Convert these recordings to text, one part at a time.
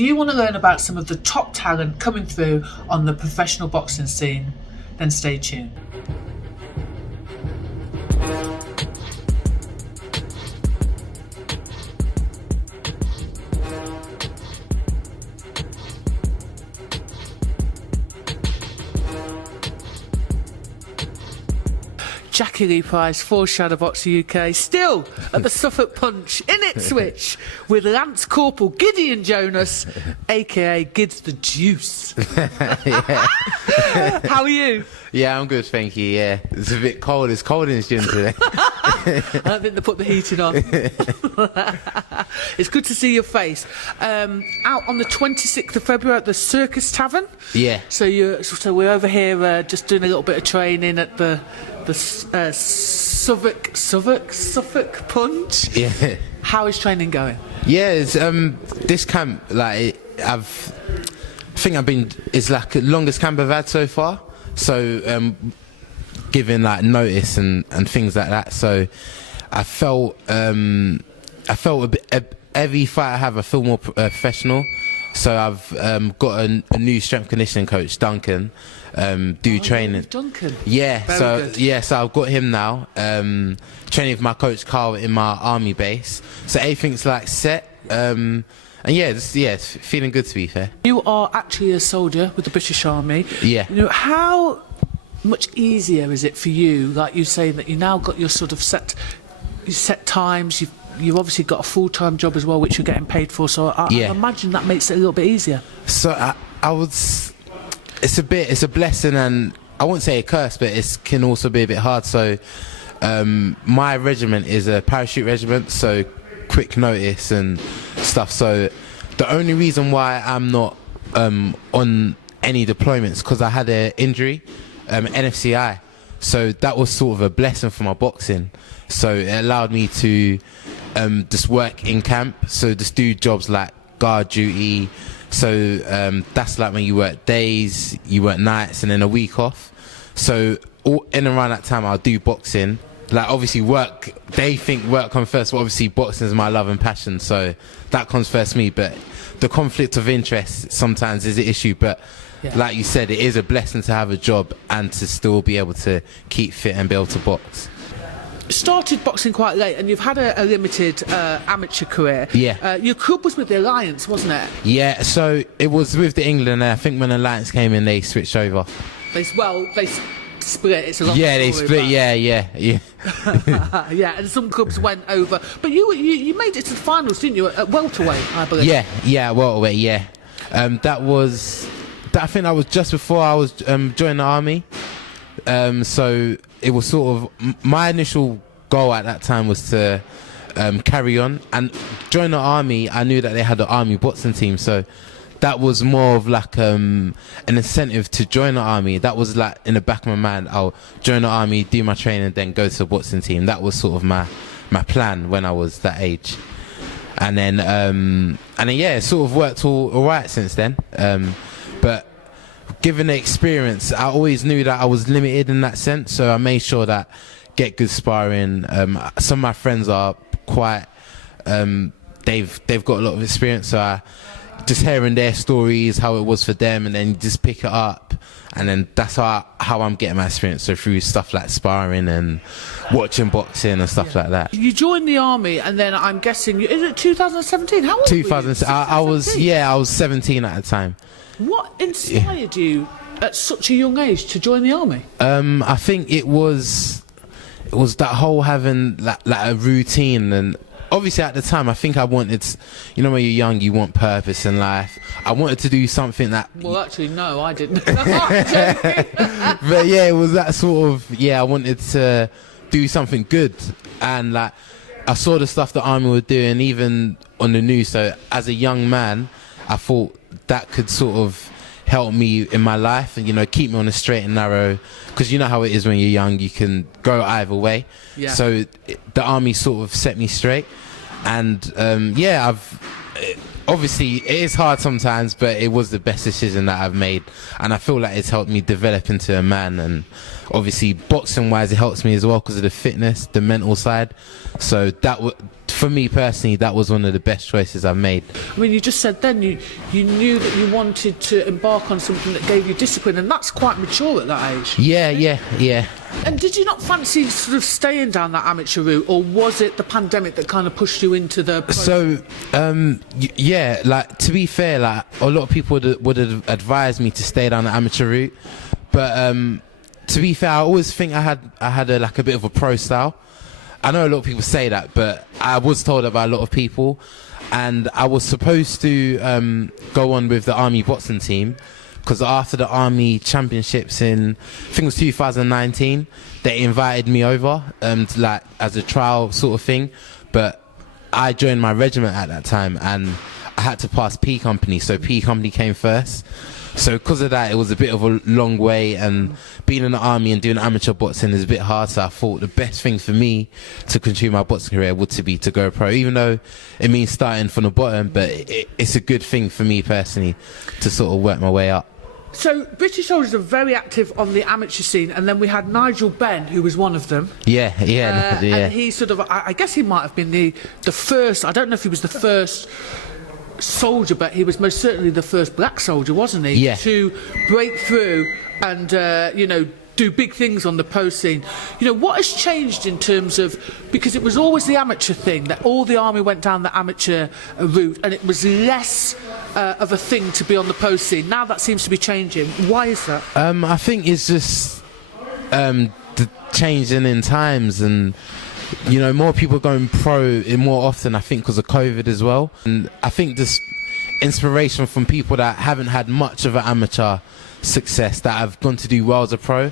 Do you want to learn about some of the top talent coming through on the professional boxing scene? Then stay tuned. Jacqui-Lee Pryce for Shadowboxruk UK, still at the Suffolk Punch in Ipswich with Lance Corporal Gideon Jonas, aka Gids the Juice. How are you? Yeah, I'm good, thank you. Yeah, it's a bit cold. It's cold in this gym today. I don't think they put the heating on. It's good to see your face. Out on the 26th of February at the Circus Tavern. Yeah. So we're over here just doing a little bit of training at the Suffolk Punch. Yeah. How is training going? Yeah, it's this camp, like I think it's like the longest camp I've had so far. So giving like notice and things like that. So I felt a bit every fight I have, I feel more professional. So I've got a new strength conditioning coach, Duncan. Training. Duncan. Yeah. Very good. So I've got him now. Training with my coach Carl in my army base. So everything's like set. And it's feeling good, to be fair. You are actually a soldier with the British Army. Yeah. You know, how much easier is it for you, like you saying that you now got your sort of set times, you've obviously got a full-time job as well, which you're getting paid for, so I imagine that makes it a little bit easier. So it's a blessing, and I wouldn't say a curse, but it can also be a bit hard. So my regiment is a parachute regiment, so quick notice and stuff. So the only reason why I'm not on any deployments because I had an injury, NFCI. So that was sort of a blessing for my boxing. So it allowed me to just work in camp. So just do jobs like guard duty. So that's like when you work days, you work nights, and then a week off. So in and around that time, I'll do boxing. Like obviously work, they think work comes first, but obviously boxing is my love and passion, so that comes first me. But the conflict of interest sometimes is an issue, but like you said, it is a blessing to have a job and to still be able to keep fit and be able to box. Started boxing quite late, and you've had a limited amateur career. Yeah. Your club was with the Alliance, wasn't it? Yeah, so it was with the England. I think when Alliance came in, they switched over. They split. It's a long Yeah, they story, split. but... Yeah. Yeah, and some clubs went over, but you made it to the finals, didn't you? At welterweight, I believe. Yeah, welterweight. Yeah, I think that was just before I was joining the army. So it was sort of my initial goal at that time was to carry on and join the army. I knew that they had an army boxing team, so that was more of like an incentive to join the army. That was like in the back of my mind, I'll join the army, do my training, then go to the boxing team. That was sort of my plan when I was that age. And then yeah, it sort of worked all right since then. But given the experience, I always knew that I was limited in that sense, so I made sure that get good sparring. Some of my friends are quite they've got a lot of experience, so I just hearing their stories, how it was for them, and then just pick it up, and then that's how I'm getting my experience. So through stuff like sparring and watching boxing and stuff like that. You joined the army, and then I'm guessing, is it 2017? How old were you? 2017. I was 17 at the time. What inspired you at such a young age to join the army? I think it was that whole having like a routine, and obviously at the time I think I wanted, you know, when you're young you want purpose in life. I wanted to do something that... Well, actually, no, I didn't. But yeah, it was that sort of, I wanted to do something good, and like I saw the stuff the army were doing even on the news, so as a young man I thought that could sort of help me in my life and, you know, keep me on the straight and narrow, because you know how it is when you're young, you can go either way. So the army sort of set me straight, and obviously it is hard sometimes, but it was the best decision that I've made, and I feel like it's helped me develop into a man. And obviously boxing wise it helps me as well because of the fitness, the mental side. So that for me personally, that was one of the best choices I've made. I mean, you just said then you knew that you wanted to embark on something that gave you discipline, and that's quite mature at that age. Yeah. And did you not fancy sort of staying down that amateur route, or was it the pandemic that kind of pushed you into the... So, yeah, like, to be fair, like, a lot of people would have advised me to stay down the amateur route, but to be fair, I always think I had a bit of a pro style. I know a lot of people say that, but I was told that by a lot of people, and I was supposed to go on with the Army boxing team, because after the Army Championships in, I think it was 2019, they invited me over like as a trial sort of thing, but I joined my regiment at that time and I had to pass P Company, so P Company came first. So because of that, it was a bit of a long way, and being in the Army and doing amateur boxing is a bit hard, so I thought the best thing for me to continue my boxing career would to be to go pro, even though it means starting from the bottom, but it's a good thing for me personally to sort of work my way up. So British soldiers are very active on the amateur scene, and then we had Nigel Benn, who was one of them. Yeah. And he sort of, I guess he might have been the first, I don't know if he was the first soldier, but he was most certainly the first black soldier, wasn't he? Yeah. To break through and do big things on the pro scene. What has changed in terms of, because it was always the amateur thing, that all the Army went down the amateur route, and it was less of a thing to be on the pro scene. Now that seems to be changing. Why is that? I think it's just the changing in times, and more people going pro more often, I think, because of COVID as well. And I think this inspiration from people that haven't had much of an amateur success, that have gone to do well as a pro,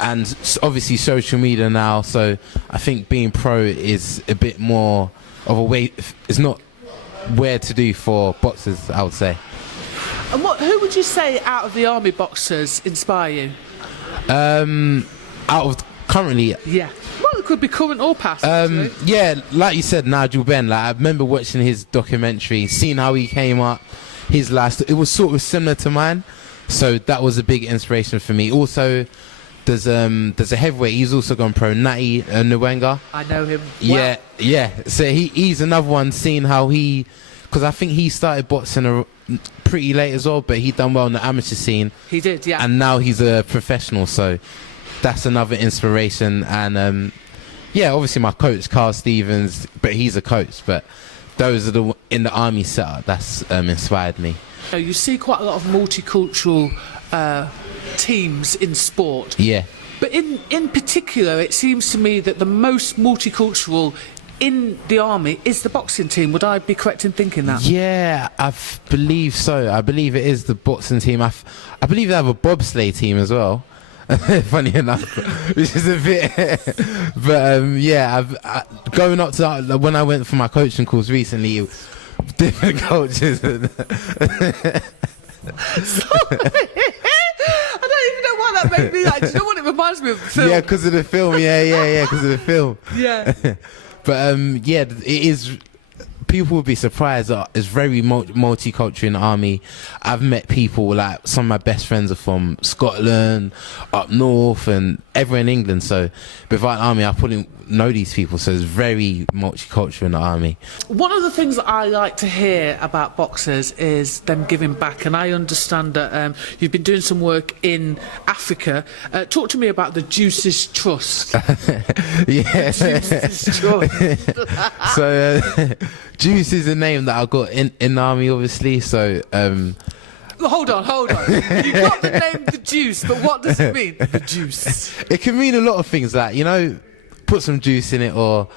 and obviously social media now, so I think being pro is a bit more of a way, it's not where to do for boxers, I would say. And who would you say out of the Army boxers inspire you? Out of currently, yeah. Well, it could be current or past. Yeah, like you said, Nigel Benn. Like, I remember watching his documentary, seeing how he came up, his last. It was sort of similar to mine, so that was a big inspiration for me. Also, there's a heavyweight. He's also gone pro, Natty Nwenga. I know him. Well. Yeah. So he's another one. Seeing how because I think he started boxing pretty late as well, but he done well in the amateur scene. He did, yeah. And now he's a professional, so that's another inspiration. And obviously my coach Carl Stevens, but he's a coach. But those are in the Army setup that's inspired me. You see quite a lot of multicultural teams in sport. Yeah. But in particular, it seems to me that the most multicultural in the Army is the boxing team. Would I be correct in thinking that? Yeah, I believe so. I believe it is the boxing team. I believe they have a bobsleigh team as well. Funny enough, which is a bit. But going up to when I went for my coaching course recently, different cultures. Sorry. I don't even know why that made me like. Do you know what it reminds me of? The film? Yeah, because of the film. Yeah, because of the film. Yeah. But it is. People would be surprised that it's very multicultural in the Army. I've met people, like some of my best friends are from Scotland, up north, and everywhere in England. So without the Army, I wouldn't know these people. So it's very multicultural in the Army. One of the things that I like to hear about boxers is them giving back, and I understand that you've been doing some work in Africa. Talk to me about the Juices Trust. Yeah. Juices Trust. So Juice is a name that I got in the Army, obviously. So hold on. You got the name The Juice, but what does it mean, The Juice? It can mean a lot of things, like, put some juice in it, or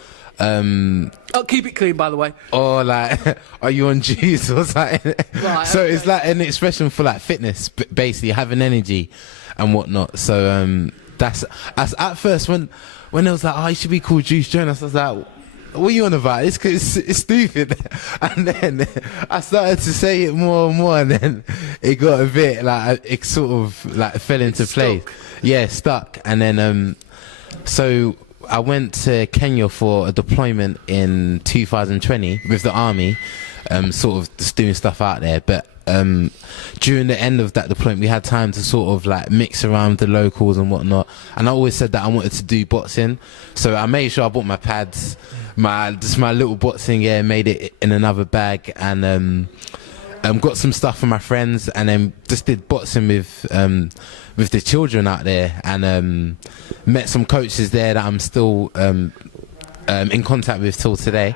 keep it clean, by the way. Or like, are you on juice or something? Right, so okay. it's like an expression for like fitness, basically having energy and whatnot. So that's at first when it was like, oh, you should be called Juice Jonas, I was like, what are you on about? It's stupid. And then I started to say it more and more, and then it got a bit like, it sort of like fell into place. Yeah, stuck. And then so I went to Kenya for a deployment in 2020 with the Army, sort of just doing stuff out there. But during the end of that deployment, we had time to sort of like mix around with the locals and whatnot. And I always said that I wanted to do boxing, so I made sure I bought my pads, my little boxing gear, made it in another bag, and got some stuff for my friends, and then just did boxing with the children out there, and met some coaches there that I'm still in contact with till today.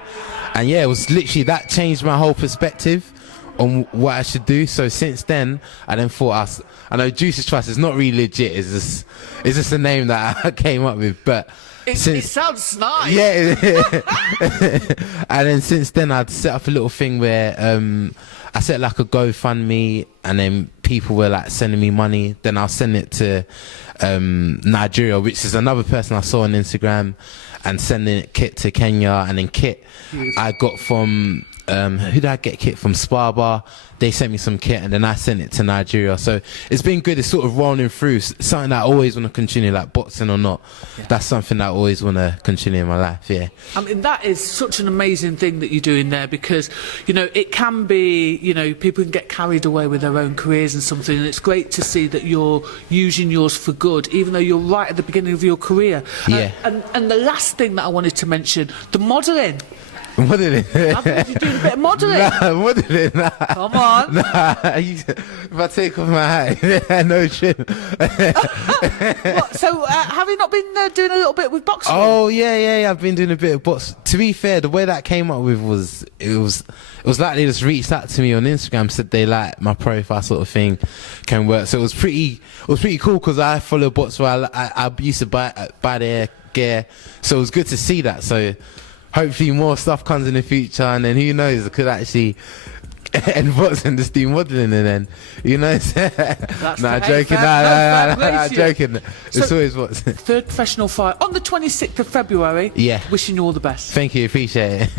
And yeah, it was literally that changed my whole perspective on what I should do. So since then, I then thought, I know Juice's Trust is not really legit. It's just a name that I came up with. But it sounds nice. Yeah. And then since then, I'd set up a little thing where I set like a GoFundMe, and then people were like sending me money. Then I'll send it to Nigeria, which is another person I saw on Instagram, and sending it Kit to Kenya, and then Kit I got from who did I get Kit from? Spar Bar. They sent me some kit, and then I sent it to Nigeria. So it's been good. It's sort of rolling through. Something that I always want to continue, like boxing or not. Yeah. That's something that I always want to continue in my life. Yeah. I mean, that is such an amazing thing that you're doing there, because, you know, it can be, you know, people can get carried away with their own careers and something, and it's great to see that you're using yours for good, even though you're right at the beginning of your career. Yeah. And the last thing that I wanted to mention, the modelling. Modelling? I think you're doing a bit of modelling. Nah, modelling, nah. Come on. Nah, if I take off my hat, no trim. So have you not been doing a little bit with boxing? Oh, yeah, I've been doing a bit of box. To be fair, the way that came up with was, it was like they just reached out to me on Instagram, said they like my profile sort of thing can work. So it was pretty cool, because I follow box where I used to buy their gear. So it was good to see that. So hopefully more stuff comes in the future, and then who knows, I could actually end boxing, just do modelling, and then, you know. Nah, joking. Nah, joking. It's always boxing. Third professional fight on the 26th of February. Yeah. Wishing you all the best. Thank you, appreciate it.